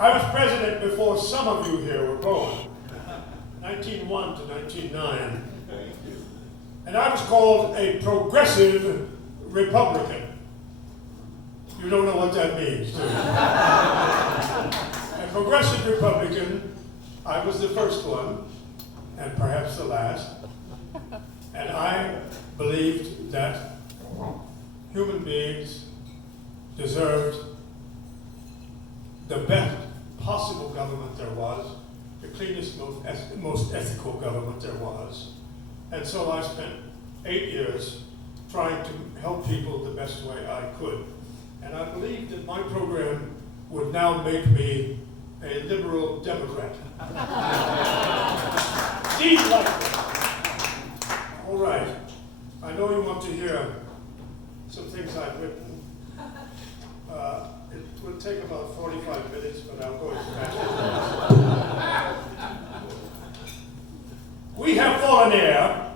I was president before some of you here were born, 1901 to 1909. And I was called a progressive Republican. You don't know what that means, do you? A progressive Republican, I was the first one, and perhaps the last. And I believed that human beings deserved the best possible government there was, the cleanest, most ethical government there was. And so I spent 8 years trying to help people the best way I could. And I believe that my program would now make me a liberal Democrat. Indeed, like that. All right. I know you want to hear some things I've written. It will take about 45 minutes, but I'll go as fast as possible. We have fallen heir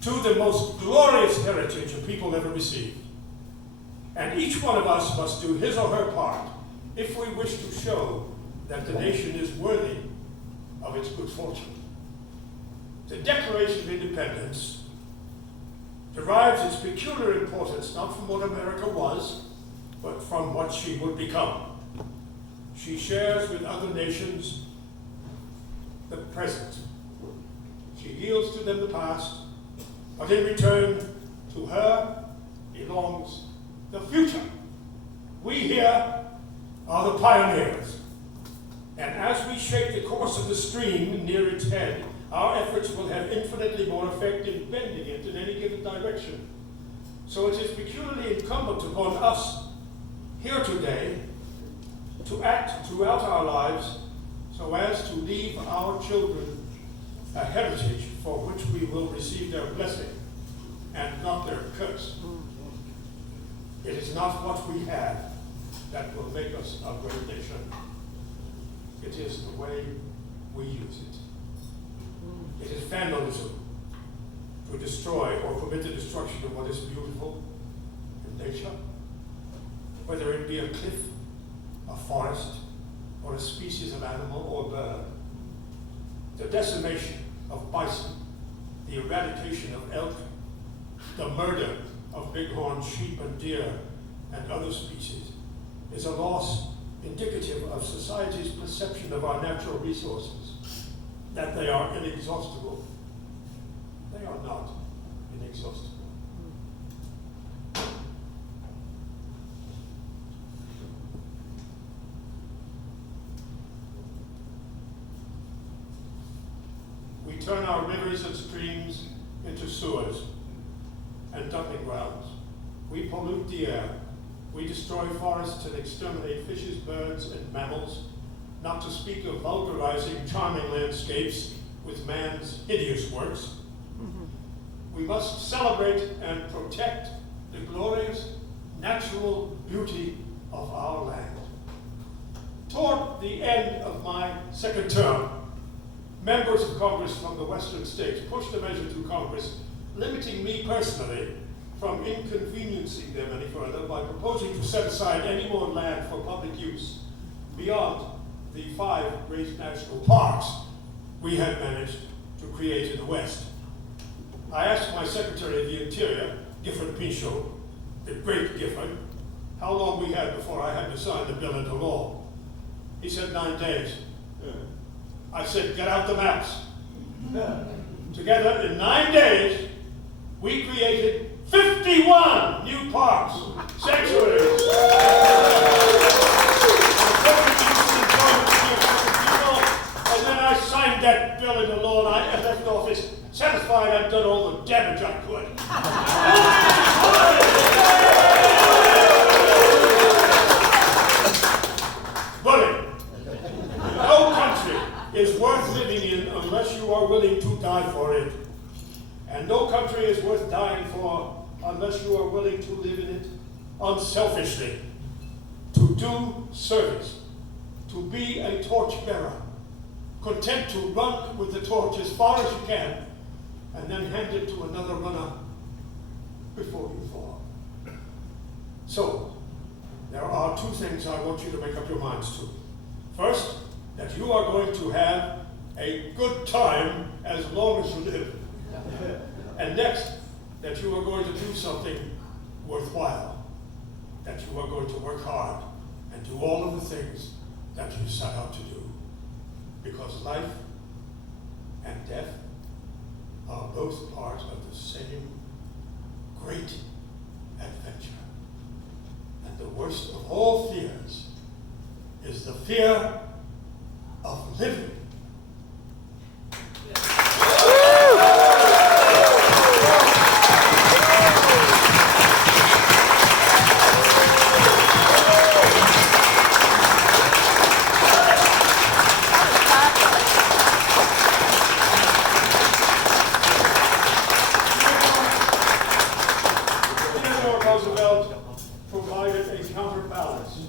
to the most glorious heritage a people ever received. And each one of us must do his or her part if we wish to show that the nation is worthy of its good fortune. The Declaration of Independence derives its peculiar importance not from what America was, but from what she would become. She shares with other nations the present. She yields to them the past, but in return to her belongs the future. We here are the pioneers. And as we shape the course of the stream near its head, our efforts will have infinitely more effect in bending it in any given direction. So it is peculiarly incumbent upon us here today to act throughout our lives so as to leave our children a heritage for which we will receive their blessing and not their curse. It is not what we have that will make us a great nation. It is the way we use it. It is vandalism to destroy or permit the destruction of what is beautiful in nature, whether it be a cliff, a forest, or a species of animal or bird. The decimation of bison, the eradication of elk, the murder of bighorn sheep and deer and other species is a loss indicative of society's perception of our natural resources, that they are inexhaustible. They are not inexhaustible. We turn our rivers and streams into sewers and dumping grounds. We pollute the air. We destroy forests and exterminate fishes, birds, and mammals, not to speak of vulgarizing charming landscapes with man's hideous works. We must celebrate and protect the glorious natural beauty of our land. Toward the end of my second term, members of Congress from the western states pushed a measure through Congress limiting me personally from inconveniencing them any further by proposing to set aside any more land for public use beyond the 5 great national parks we had managed to create in the West. I asked my Secretary of the Interior, Gifford Pinchot, the great Gifford, how long we had before I had to sign the bill into law. He said 9 days. I said, get out the maps. Together in 9 days, we created 51 new parks, sanctuaries. And then I signed that bill into law and I left office satisfied I'd done all the damage I could. Bully. No country is worth living in unless you are willing to die for it. And no country is worth dying for unless you are willing to live in it unselfishly, to do service, to be a torchbearer, content to run with the torch as far as you can, and then hand it to another runner before you fall. So, there are 2 things I want you to make up your minds to. First, that you are going to have a good time as long as you live. And next, that you are going to do something worthwhile, that you are going to work hard and do all of the things that you set out to do. Because life and death are both part of the same great adventure. And the worst of all fears is the fear of living. Roosevelt provided a counterbalance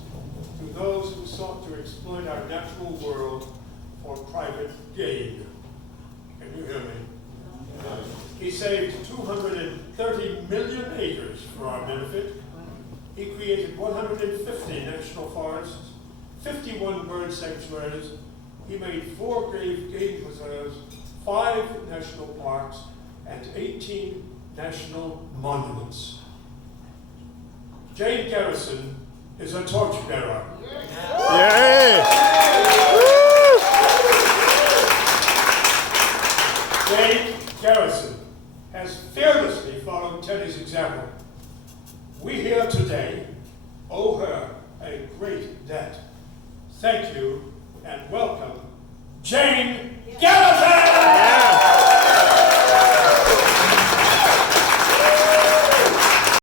to those who sought to exploit our natural world for private gain. Can you hear me? He saved 230 million acres for our benefit. He created 150 national forests, 51 bird sanctuaries. He made 4 game reserves, 5 national parks, and 18 national monuments. Jane Garrison is a torchbearer. Yay! Jane Garrison has fearlessly followed Teddy's example. We here today owe her a great debt. Thank you and welcome, Jane